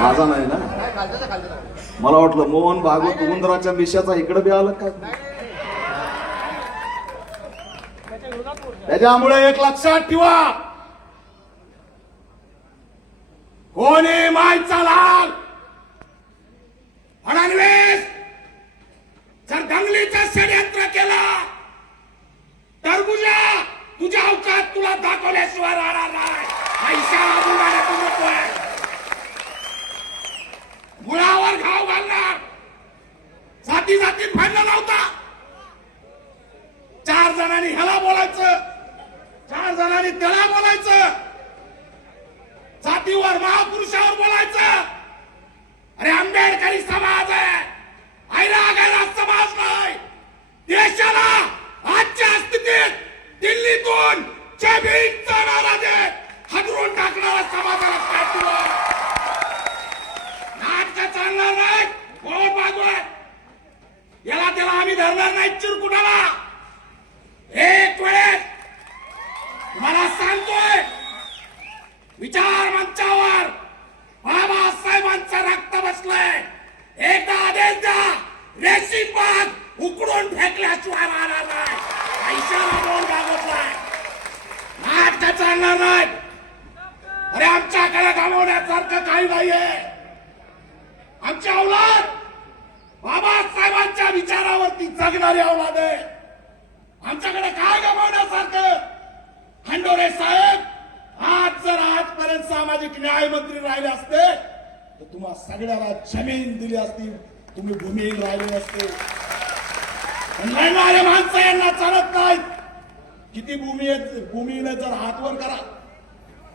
माझा नाही ना, मला वाटलं मोहन भागवत उंदराच्या मिशाचा इकडे बी आलं काय. त्याच्यामुळे एक लक्षात ठेवा, कोणी मायचा लाल फडणवीस जर दंगलीचं षडयंत्र केलं तर तुझ्या अवकात तुला दाखवल्याशिवाय राहणार नाही. हा इशारा बोलणारा तू नकोय. मुळावर घाव घालणार, जाती जातीत भांडण नव्हता. 4 जणांनी ह्याला बोलायचं, 4 जणांनी त्याला बोलायचं, जातीवर महापुरुषावर बोलायचं. अरे आंबेडकरी समाज आहे, आयरा समाज नाही. देशाला आजच्या स्थितीत दिल्लीतून जमीनचा नारा देत हादरून टाकणारा समाजाला पाठिंबा नाटक चालणार नाही. मोहन भागवत याला त्याला आम्ही धरणार नाही चिरकुटाला. एक वेळेस तुम्हाला सांगतोय, विचार मंचावर बाबासाहेबांचं रक्त बसलंय. एकदा आदेश द्या, रेशीम बाग उकडून फेकल्याशिवाय राहणार नाही. इशारा मोहन भागवतलाय. नाटक चालणार नाही. अरे आमच्याकडे गमावण्यासारखं काही नाहीये. आमची औलाद बाबासाहेबांच्या विचारावरती जगणारी औलाद आहे. आमच्याकडे काय गमावण्यासारखं. खंडोरे साहेब, आज जर आजपर्यंत सामाजिक न्याय मंत्री राहिले असते तर तुम्हा सगळ्याला जमीन दिली असती, तुम्ही भूमिहीन राहिले असते. लढणारे माणसं यांना चालत नाहीत. किती भूमीने जर हातवर करा.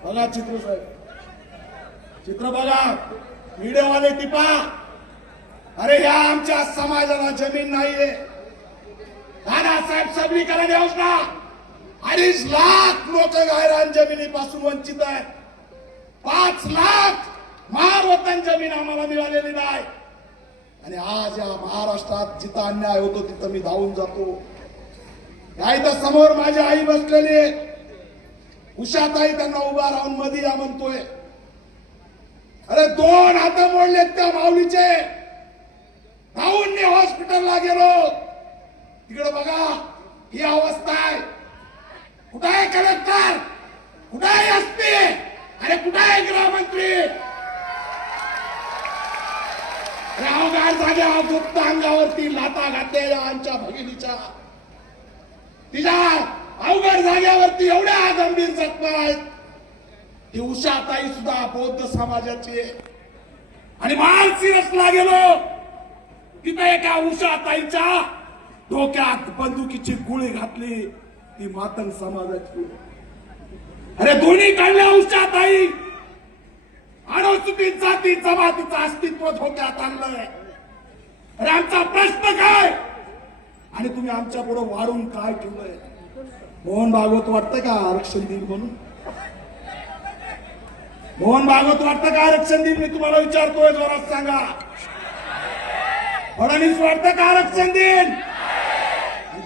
बघा चित्र साहेब, चित्र बघा, मीडियावाले टिपा. अरे या आमच्या समाजाला जमीन नाहीये. दादासाहेब सबलीकरण योजना 2.5 लाख लोक गायरान जमिनीपासून वंचित आहेत. 5 लाख महावतन जमीन आम्हाला मिळालेली नाही. आणि आज या महाराष्ट्रात जिथं अन्याय होतो तिथं मी धावून जातो. या इथं समोर माझी आई बसलेली आहे, उषाताई. त्यांना उभा राहून मध्ये या म्हणतोय. अरे 2 हात मोडलेत त्या माऊलीचे. धावून मी हॉस्पिटलला गेलो. तिकडे बघा ही अवस्था आहे. कुठे आहे कलेक्टर, कुठे आहे एसपी, अरे कुठे आहे गृहमंत्री. अवघड जाग्यावर गुप्त अंगावरती लाता घातलेल्या आमच्या भगिनीच्या, तिच्या अवघड जाग्यावरती एवढ्या गंभीर जखमा आहेत. ती उषाताई सुद्धा बौद्ध समाजाची आहे. आणि माळशिरसला गेलो, तिथे एका उषाताईच्या डोक्यात बंदुकीची गोळी घातली. ती मातंग समाजाची. अरे दोन्ही काढल्या उषाताई. अनुसूचित जाती जमातीचं अस्तित्व धोक्यात आणलंय. अरे आमचा प्रश्न काय, आणि तुम्ही आमच्या पुढे वाढून काय ठेवलंय. मोहन भागवत वाटतं का आरक्षण देईल म्हणून. मोहन भागवत वाटतं का आरक्षण देईल. मी तुम्हाला विचारतोय, जोरात सांगा. फडणवीस वाटतं का आरक्षण देईल.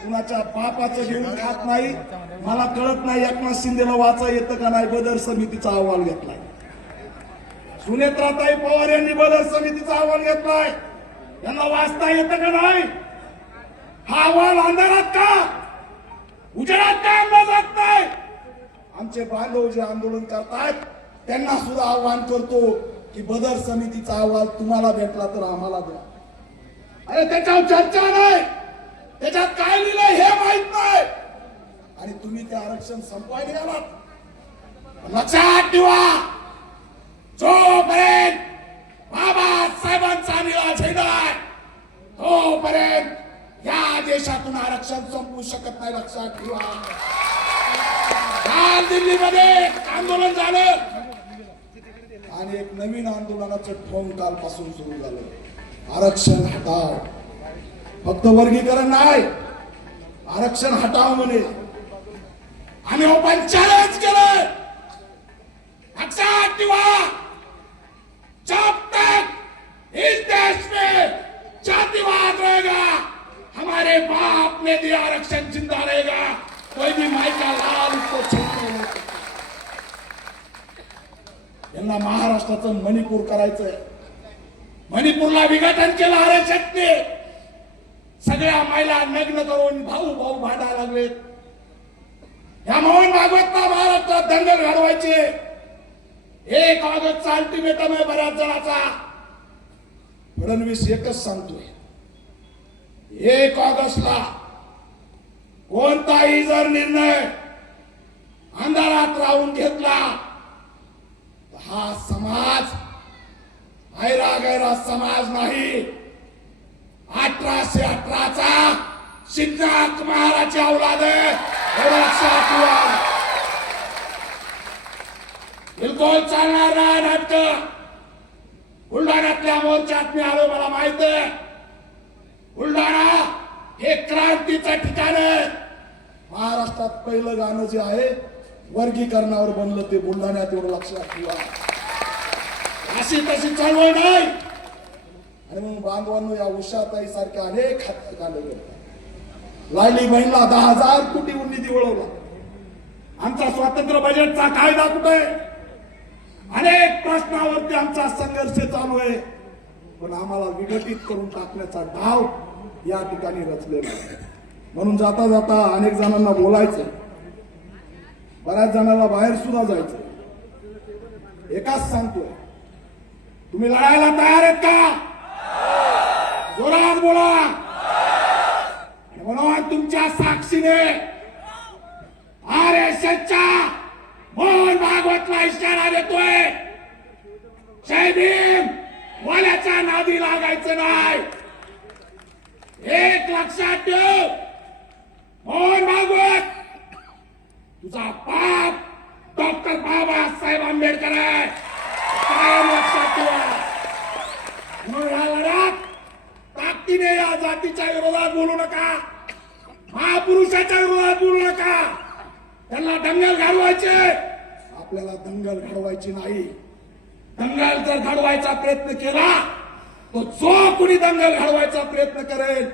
कुणाच्या बापाचं घेऊन खात नाही. मला कळत नाही एकनाथ शिंदेला वाचा येतं का नाही. बदर समितीचा अहवाल घेतलाय. सुनेत्राताई पवार यांनी बदर समितीचा अहवाल घेतलाय. यांना वाचता येतं का नाही. हा अहवाल अंधारात का उजेडात का आणला जात नाही. आमचे बांधव जे आंदोलन करतात त्यांना सुद्धा आव्हान करतो की बदर समितीचा अहवाल तुम्हाला भेटला तर आम्हाला द्या. अरे त्याच्यावर चर्चा नाही, त्याच्यात काय लिहिलंय हे माहित नाही. आणि तुम्ही ते आरक्षण संपवायला गेलात. लक्षात ठेवा, जोपर्यंत बाबासाहेबांचा निळा झेंडा आहे तोपर्यंत या देशातून आरक्षण संपवू शकत नाही. लक्षात ठेवा. काल दिल्लीमध्ये आंदोलन झालं आणि एक नवीन आंदोलनाचं ठोंग कालपासून सुरू झालं. आरक्षण हटाव. फक्त वर्गीकरण नाही, आरक्षण हटाव म्हणे. आम्ही ओपन चॅलेंज केलं. लक्षात ठेवा, जब तक इस देश में जातिवाद रहेगा, हमारे बाप ने दिया आरक्षण जिंदा रहेगा. कोई भी माई का लाल उसको छोड़ने. यांना महाराष्ट्र महाराष्ट्राचं मणिपूर करायचंय. मणिपूरला विघटन केलं आरक्षकने. सगळ्या महिला नग्न करून भाऊ भाऊ भांडायला लागलेत. या मोहन भागवतला महाराष्ट्रात दंगल घडवायचे. 1 ऑगस्टचा अल्टिमेटम आहे बऱ्याच जणांचा. फडणवीस एकच सांगतोय, 1 ऑगस्टला कोणताही जर निर्णय अंधारात राहून घेतला तर हा समाज गैरा समाज नाही. 1818चा सिद्धार्थ महाराजची औलाद आहे. हे लक्षात ठेवा. बिलकुल चालणार नाही नाटक. बुलढाण्यातल्या मोर्चात मी आलो, मला माहित आहे. बुलढाणा हे क्रांतीचं ठिकाण आहे. महाराष्ट्रात पहिलं गाणं जे आहे वर्गीकरणावर बनलं ते बुलढाण्यात, एवढं लक्षात ठेवा. अशी तशी चळवळ नाही. आणि मग बांधवांनो, या उषाताई सारख्या अनेक हत्याकांड घडतात. लाडली बहीणला 10,000 कोटी निधी वळवला. आमचा स्वातंत्र्य बजेटचा कायदा कुठे? अनेक प्रश्नावरती आमचा संघर्ष चालू आहे. पण आम्हाला विघटित करून टाकण्याचा डाव या ठिकाणी रचलेला आहे. म्हणून जाता जाता अनेक जणांना बोलायचं, बऱ्याच जणांना बाहेर सुद्धा जायचं. एकाच सांगतोय, तुम्ही लढायला तयार आहेत का? जोरात बोला. म्हणून तुमच्या साक्षीने आरएसएसच्या मोहन भागवतला इशारा देतोय, जय भीम वाल्याच्या नादी लागायचं नाही. एक लक्षात ठेव, मोहन भागवत तुझा बाप डॉक्टर बाबासाहेब आंबेडकर आहे. कायम लक्षात ठेवा. म्हणून या लढ्यात ताकदीने या जातीच्या विरोधात बोलू नका, महापुरुषाच्या विरोधात बोलू नका. त्यांना दंगल घडवायचे, आपल्याला दंगल घडवायची नाही. दंगल जर घडवायचा प्रयत्न केला तो जो कोणी दंगल घडवायचा प्रयत्न करेल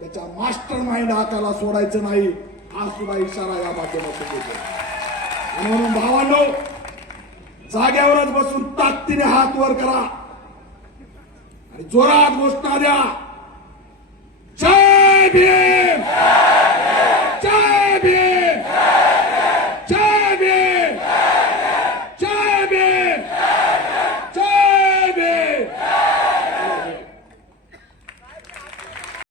त्याच्या मास्टर माइंड हाताला सोडायचं नाही. हा सुद्धा इशारा या माध्यमातून देतो. म्हणून भावांनो, जाग्यावरच बसून ताकदीने हात वर करा आणि जोरात घोषणा द्या, जय भीम.